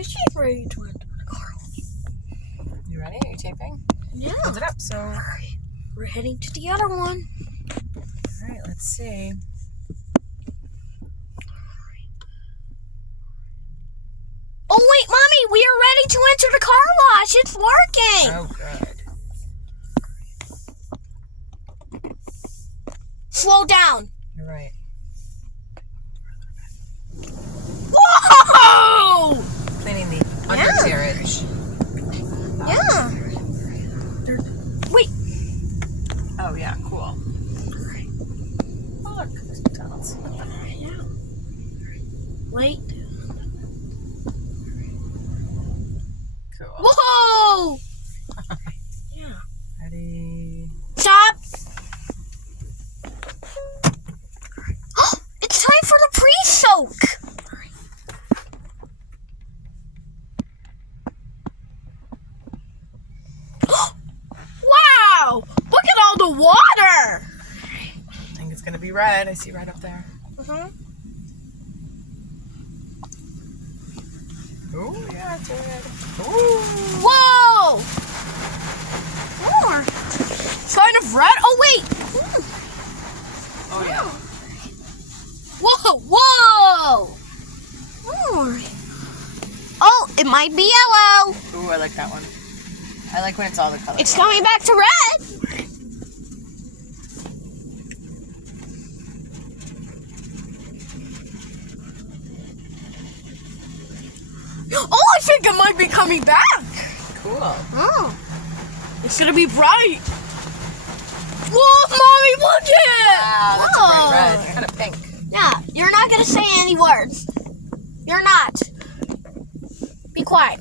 she's ready to enter the car. You ready? Are you taping? Yeah. Hold it up. So, all We're heading to the other one. right. Let's see. Oh wait, Mommy, we are ready to enter the car wash. It's working. Oh, good. Slow down. You're right. Whoa! Cleaning the undercarriage. Yeah. Wait. Oh yeah, cool. Oh look, there's McDonald's. Yeah. Wait. Cool. Whoa! Yeah. Ready? Stop. It's time for the pre-soak. Wow! Look at all the water. I think it's gonna be red. I see right up there. Oh yeah, it's red. Ooh. Whoa! More. Kind of red. Oh wait. Oh yeah. Whoa! Whoa! More. Oh, it might be yellow. Ooh, I like that one. I like when it's all the colors. It's coming back to red. Oh, I think it might be coming back. Cool. Oh, it's gonna be bright. Whoa, Mommy, look it! Wow, that's a Whoa. bright red. Kind of pink. Yeah, you're not gonna say any words. You're not. Be quiet.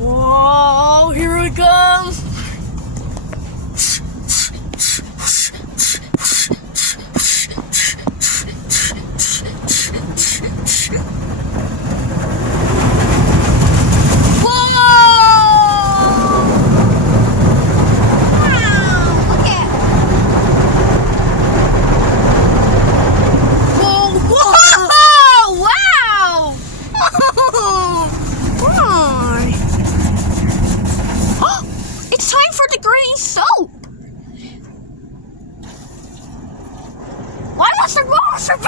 Whoa, here it comes. It's time for the green soap. Why was the blower surf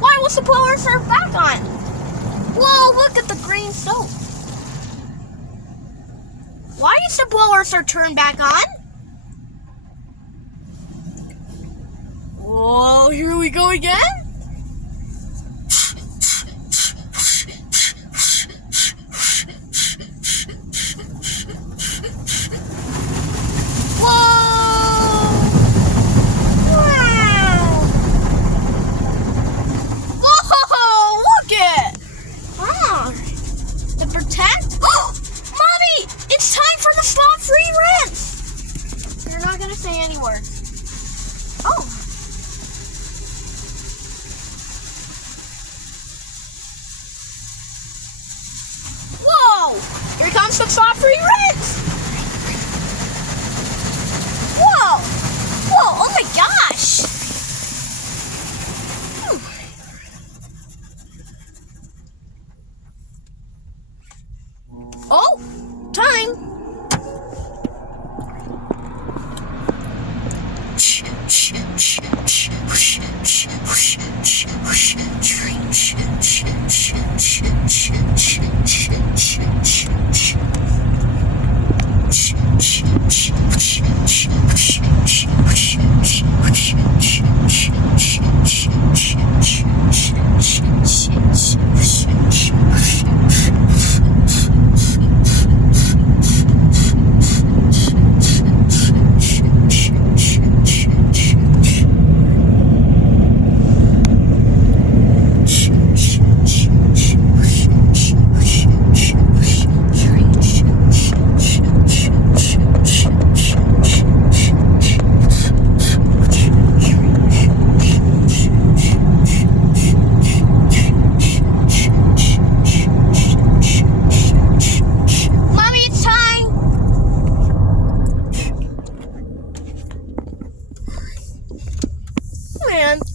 Why was the blower surf back on? Whoa, look at the green soap. Why is the blower surf turned back on? Whoa, here we go again. Say any words. Oh. Whoa! Here comes the slot free rinse. Whoa! Whoa! Oh my gosh! Oh! Time! Mommy, it's hand.